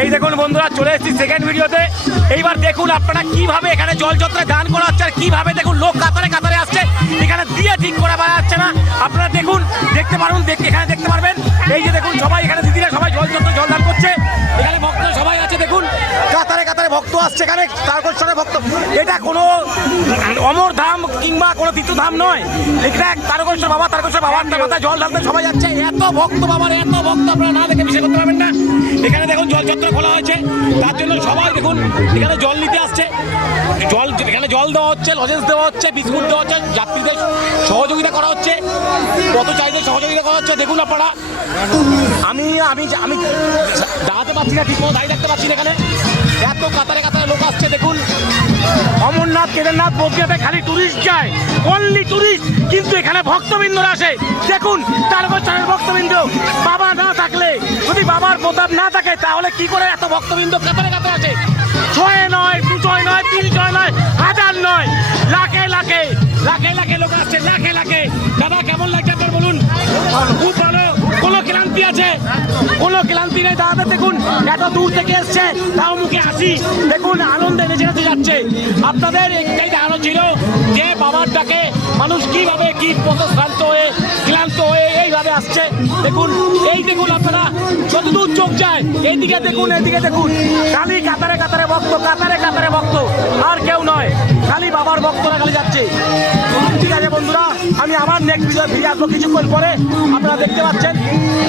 এই দেখুন বন্ধুরা, চলে এসেছি সেকেন্ড ভিডিওতে। এইবার দেখুন আপনারা কিভাবে এখানে জল যাত্রায় দান করা হচ্ছে আর কিভাবে দেখুন লোক কাতারে কাতারে আসছে, এখানে দিয়ে ঠিক করে পাওয়া যাচ্ছে না। আপনারা দেখুন, দেখতে পারুন, এখানে দেখতে পারবেন। এই যে দেখুন সবাই এখানে দিদিরা সবাই জল দান করছে, এখানে ভক্ত সবাই আছে। দেখুন কাতারে কাতারে ভক্ত আসছে এখানে, তারকেশ্বরের ভক্ত। এটা কোনো অমর ধাম কিংবা কোনো তীর্থধাম নয়, এটা তারকেশ্বর বাবার মাথায় জল ঢালতে সবাই যাচ্ছে। এত ভক্ত বাবার, এত ভক্ত আপনারা না দেখে বিশ্বাস করতে পারবেন না। এখানে দেখুন জল চত্বর খোলা হয়েছে, তার জন্য সবাই দেখুন এখানে জল নিতে আসছে। এখানে জল দেওয়া হচ্ছে, লজেন্স দেওয়া হচ্ছে, বিস্কুট দেওয়া হচ্ছে, যাত্রীদের সহযোগিতা করা হচ্ছে, পথচারীদের সহযোগিতা করা হচ্ছে। দেখুন আপনারা, আমি আমি আমি দাঁড়াতে পারছি না, ঠিক মতো দাঁড়িয়ে থাকতে পারছি না। এখানে এত কাতারে কাতারে লোক আসছে। দেখুন অমরনাথ, কেদারনাথ, বদ্রীনাথে খালি টুরিস্ট যায়, অনলি টুরিস্ট, কিন্তু এখানে ভক্তবৃন্দরা আসে। দেখুন তারকেশ্বরের ভক্তবৃন্দ, বাবা না থাকলে, যদি বাবার প্রতাপ না থাকে, তাহলে কি করে এত ভক্তবৃন্দ কাতারে কাতারে আসে? 6 নয়, 2 নয়, 3 নয়, 1000 নয়, লাখে লাখে লাখে লাখে লোক আসছে, লাখে লাখে। দাদা কেমন লাগছে আপনার বলুন? খুব ভালো, কোনো ক্লান্তি আছে? কোনো ক্লান্তি নেই দাদা। দেখুন এত দূর থেকে এসছে, তাও মুখে হাসি। দেখুন আনন্দে নেচে নেচে যাচ্ছে। আপনাদের একটাই ধারণা ছিল যে বাবার ডাকে মানুষ কিভাবে কি পথশ্রান্ত হয়ে ক্লান্ত হয়ে এইভাবে আসছে। দেখুন এই দেখুন আপনারা, যতদূর চোখ যায় এইদিকে দেখুন, এইদিকে দেখুন, খালি কাতারে কাতারে ভক্ত, কাতারে কাতারে ভক্ত, আর কেউ নয়, খালি বাবার ভক্তরা খালি যাচ্ছে। ঠিক আছে বন্ধুরা, আমি আমার নেক্সট ভিডিও আসবো কিছুক্ষণ পরে। আপনারা দেখতে পাচ্ছেন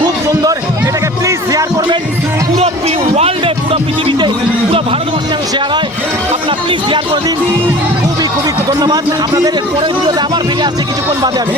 খুব সুন্দর, এটাকে প্লিজ শেয়ার করবেন। পুরো ওয়ার্ল্ডে, পুরো পৃথিবীতে, পুরো ভারতবর্ষে আমি শেয়ার হয়, আপনারা প্লিজ শেয়ার করে দিন। খুবই খুবই ধন্যবাদ আপনাদের। পরের ভিডিওতে আবার ফিরে আসছে কিছুক্ষণ বাদে আমি।